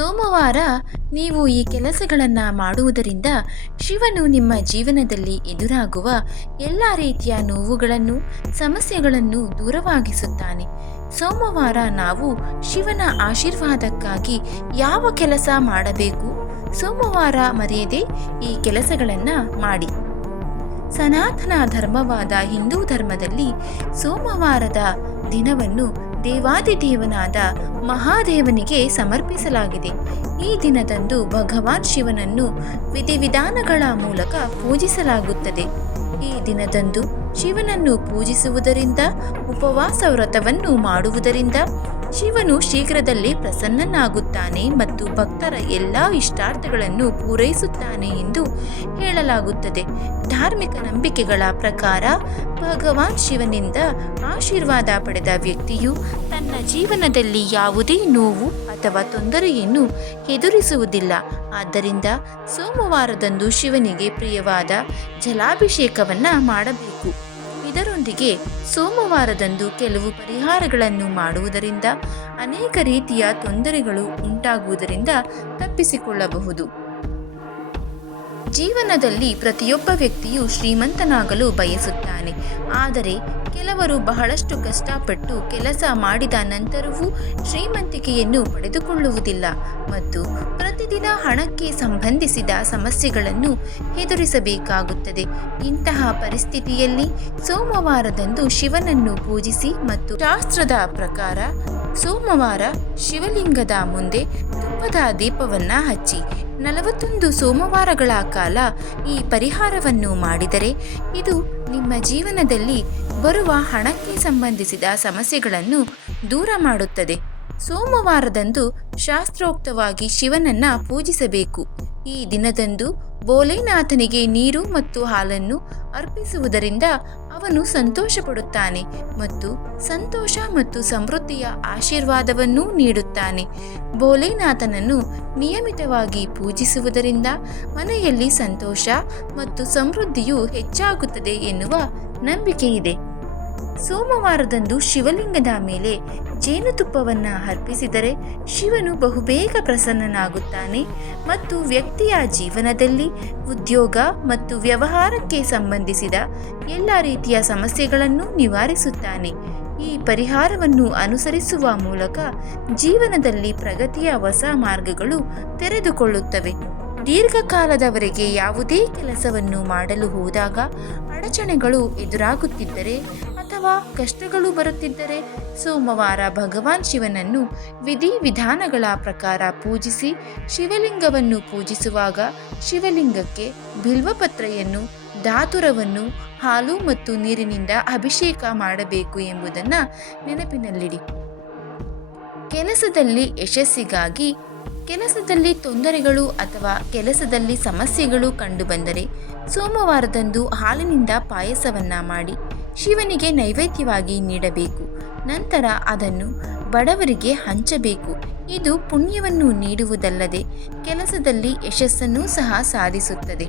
ಸೋಮವಾರ ನೀವು ಈ ಕೆಲಸಗಳನ್ನು ಮಾಡುವುದರಿಂದ ಶಿವನು ನಿಮ್ಮ ಜೀವನದಲ್ಲಿ ಎದುರಾಗುವ ಎಲ್ಲ ರೀತಿಯ ನೋವುಗಳನ್ನು, ಸಮಸ್ಯೆಗಳನ್ನು ದೂರವಾಗಿಸುತ್ತಾನೆ. ಸೋಮವಾರ ನಾವು ಶಿವನ ಆಶೀರ್ವಾದಕ್ಕಾಗಿ ಯಾವ ಕೆಲಸ ಮಾಡಬೇಕು? ಸೋಮವಾರ ಮರೆಯದೆ ಈ ಕೆಲಸಗಳನ್ನು ಮಾಡಿ. ಸನಾತನ ಧರ್ಮವಾದ ಹಿಂದೂ ಧರ್ಮದಲ್ಲಿ ಸೋಮವಾರದ ದಿನವನ್ನು ದೇವಾದಿದೇವನಾದ ಮಹಾದೇವನಿಗೆ ಸಮರ್ಪಿಸಲಾಗಿದೆ. ಈ ದಿನದಂದು ಭಗವಾನ್ ಶಿವನನ್ನು ವಿಧಿವಿಧಾನಗಳ ಮೂಲಕ ಪೂಜಿಸಲಾಗುತ್ತದೆ. ಈ ದಿನದಂದು ಶಿವನನ್ನು ಪೂಜಿಸುವುದರಿಂದ, ಉಪವಾಸ ವ್ರತವನ್ನು ಮಾಡುವುದರಿಂದ ಶಿವನು ಶೀಘ್ರದಲ್ಲೇ ಪ್ರಸನ್ನನಾಗುತ್ತಾನೆ ಮತ್ತು ಭಕ್ತರ ಎಲ್ಲ ಇಷ್ಟಾರ್ಥಗಳನ್ನು ಪೂರೈಸುತ್ತಾನೆ ಎಂದು ಹೇಳಲಾಗುತ್ತದೆ. ಧಾರ್ಮಿಕ ನಂಬಿಕೆಗಳ ಪ್ರಕಾರ ಭಗವಾನ್ ಶಿವನಿಂದ ಆಶೀರ್ವಾದ ಪಡೆದ ವ್ಯಕ್ತಿಯು ತನ್ನ ಜೀವನದಲ್ಲಿ ಯಾವುದೇ ನೋವು ಅಥವಾ ತೊಂದರೆಯನ್ನು ಎದುರಿಸುವುದಿಲ್ಲ. ಆದ್ದರಿಂದ ಸೋಮವಾರದಂದು ಶಿವನಿಗೆ ಪ್ರಿಯವಾದ ಜಲಾಭಿಷೇಕವನ್ನು ಮಾಡಬೇಕು. ಇದರೊಂದಿಗೆ ಸೋಮವಾರದಂದು ಕೆಲವು ಪರಿಹಾರಗಳನ್ನು ಮಾಡುವುದರಿಂದ ಅನೇಕ ರೀತಿಯ ತೊಂದರೆಗಳು ಉಂಟಾಗುವುದರಿಂದ ತಪ್ಪಿಸಿಕೊಳ್ಳಬಹುದು. ಜೀವನದಲ್ಲಿ ಪ್ರತಿಯೊಬ್ಬ ವ್ಯಕ್ತಿಯು ಶ್ರೀಮಂತನಾಗಲು ಬಯಸುತ್ತಾನೆ. ಆದರೆ ಕೆಲವರು ಬಹಳಷ್ಟು ಕಷ್ಟಪಟ್ಟು ಕೆಲಸ ಮಾಡಿದ ನಂತರವೂ ಶ್ರೀಮಂತಿಕೆಯನ್ನು ಪಡೆದುಕೊಳ್ಳುವುದಿಲ್ಲ ಮತ್ತು ಪ್ರತಿದಿನ ಹಣಕ್ಕೆ ಸಂಬಂಧಿಸಿದ ಸಮಸ್ಯೆಗಳನ್ನು ಎದುರಿಸಬೇಕಾಗುತ್ತದೆ. ಇಂತಹ ಪರಿಸ್ಥಿತಿಯಲ್ಲಿ ಸೋಮವಾರದಂದು ಶಿವನನ್ನು ಪೂಜಿಸಿ ಮತ್ತು ಶಾಸ್ತ್ರದ ಪ್ರಕಾರ ಸೋಮವಾರ ಶಿವಲಿಂಗದ ಮುಂದೆ ತುಪ್ಪದ ದೀಪವನ್ನು ಹಚ್ಚಿ, ನಲವತ್ತೊಂದು ಸೋಮವಾರಗಳ ಕಾಲ ಈ ಪರಿಹಾರವನ್ನು ಮಾಡಿದರೆ ಇದು ನಿಮ್ಮ ಜೀವನದಲ್ಲಿ ಬರುವ ಹಣಕ್ಕೆ ಸಂಬಂಧಿಸಿದ ಸಮಸ್ಯೆಗಳನ್ನು ದೂರ ಮಾಡುತ್ತದೆ. ಸೋಮವಾರದಂದು ಶಾಸ್ತ್ರೋಕ್ತವಾಗಿ ಶಿವನನ್ನ ಪೂಜಿಸಬೇಕು. ಈ ದಿನದಂದು ಬೋಲೆನಾಥನಿಗೆ ನೀರು ಮತ್ತು ಹಾಲನ್ನು ಅರ್ಪಿಸುವುದರಿಂದ ಅವನು ಸಂತೋಷಪಡುತ್ತಾನೆ ಮತ್ತು ಸಂತೋಷ ಮತ್ತು ಸಮೃದ್ಧಿಯ ಆಶೀರ್ವಾದವನ್ನೂ ನೀಡುತ್ತಾನೆ. ಬೋಲೆನಾಥನನ್ನು ನಿಯಮಿತವಾಗಿ ಪೂಜಿಸುವುದರಿಂದ ಮನೆಯಲ್ಲಿ ಸಂತೋಷ ಮತ್ತು ಸಮೃದ್ಧಿಯು ಹೆಚ್ಚಾಗುತ್ತದೆ ಎನ್ನುವ ನಂಬಿಕೆಯಿದೆ. ಸೋಮವಾರದಂದು ಶಿವಲಿಂಗದ ಮೇಲೆ ಜೇನುತುಪ್ಪವನ್ನು ಅರ್ಪಿಸಿದರೆ ಶಿವನು ಬಹುಬೇಗ ಪ್ರಸನ್ನನಾಗುತ್ತಾನೆ ಮತ್ತು ವ್ಯಕ್ತಿಯ ಜೀವನದಲ್ಲಿ ಉದ್ಯೋಗ ಮತ್ತು ವ್ಯವಹಾರಕ್ಕೆ ಸಂಬಂಧಿಸಿದ ಎಲ್ಲ ರೀತಿಯ ಸಮಸ್ಯೆಗಳನ್ನು ನಿವಾರಿಸುತ್ತಾನೆ. ಈ ಪರಿಹಾರವನ್ನು ಅನುಸರಿಸುವ ಮೂಲಕ ಜೀವನದಲ್ಲಿ ಪ್ರಗತಿಯ ಹೊಸ ಮಾರ್ಗಗಳು ತೆರೆದುಕೊಳ್ಳುತ್ತವೆ. ದೀರ್ಘಕಾಲದವರೆಗೆ ಯಾವುದೇ ಕೆಲಸವನ್ನು ಮಾಡಲು ಹೋದಾಗ ಅಡಚಣೆಗಳು ಎದುರಾಗುತ್ತಿದ್ದರೆ ಅಥವಾ ಕಷ್ಟಗಳು ಬರುತ್ತಿದ್ದರೆ ಸೋಮವಾರ ಭಗವಾನ್ ಶಿವನನ್ನು ವಿಧಿವಿಧಾನಗಳ ಪ್ರಕಾರ ಪೂಜಿಸಿ ಶಿವಲಿಂಗವನ್ನು ಪೂಜಿಸುವಾಗ ಶಿವಲಿಂಗಕ್ಕೆ ಬಿಲ್ವಪತ್ರೆಯನ್ನು, ಧಾತುರವನ್ನು, ಹಾಲು ಮತ್ತು ನೀರಿನಿಂದ ಅಭಿಷೇಕ ಮಾಡಬೇಕು ಎಂಬುದನ್ನು ನೆನಪಿನಲ್ಲಿಡಿ. ಕೆಲಸದಲ್ಲಿ ಯಶಸ್ಸಿಗಾಗಿ, ಕೆಲಸದಲ್ಲಿ ತೊಂದರೆಗಳು ಅಥವಾ ಕೆಲಸದಲ್ಲಿ ಸಮಸ್ಯೆಗಳು ಕಂಡುಬಂದರೆ ಸೋಮವಾರದಂದು ಹಾಲಿನಿಂದ ಪಾಯಸವನ್ನ ಮಾಡಿ. ಶಿವನಿಗೆ ನೈವೇದ್ಯವಾಗಿ ನೀಡಬೇಕು. ನಂತರ ಅದನ್ನು ಬಡವರಿಗೆ ಹಂಚಬೇಕು. ಇದು ಪುಣ್ಯವನ್ನು ನೀಡುವುದಲ್ಲದೆ ಕೆಲಸದಲ್ಲಿ ಯಶಸ್ಸನ್ನು ಸಹ ಸಾಧಿಸುತ್ತದೆ.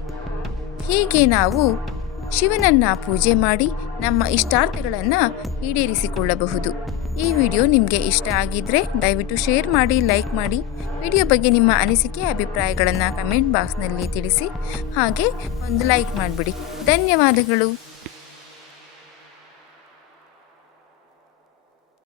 ಹೀಗೆ ನಾವು ಶಿವನನ್ನ ಪೂಜೆ ಮಾಡಿ ನಮ್ಮ ಇಷ್ಟಾರ್ಥಗಳನ್ನು ಈಡೇರಿಸಿಕೊಳ್ಳಬಹುದು. ಈ ವಿಡಿಯೋ ನಿಮಗೆ ಇಷ್ಟ ಆಗಿದ್ದರೆ ದಯವಿಟ್ಟು ಶೇರ್ ಮಾಡಿ, ಲೈಕ್ ಮಾಡಿ. ವಿಡಿಯೋ ಬಗ್ಗೆ ನಿಮ್ಮ ಅನಿಸಿಕೆ, ಅಭಿಪ್ರಾಯಗಳನ್ನು ಕಮೆಂಟ್ ಬಾಕ್ಸ್ನಲ್ಲಿ ತಿಳಿಸಿ. ಹಾಗೆ ಒಂದು ಲೈಕ್ ಮಾಡಿಬಿಡಿ. ಧನ್ಯವಾದಗಳು.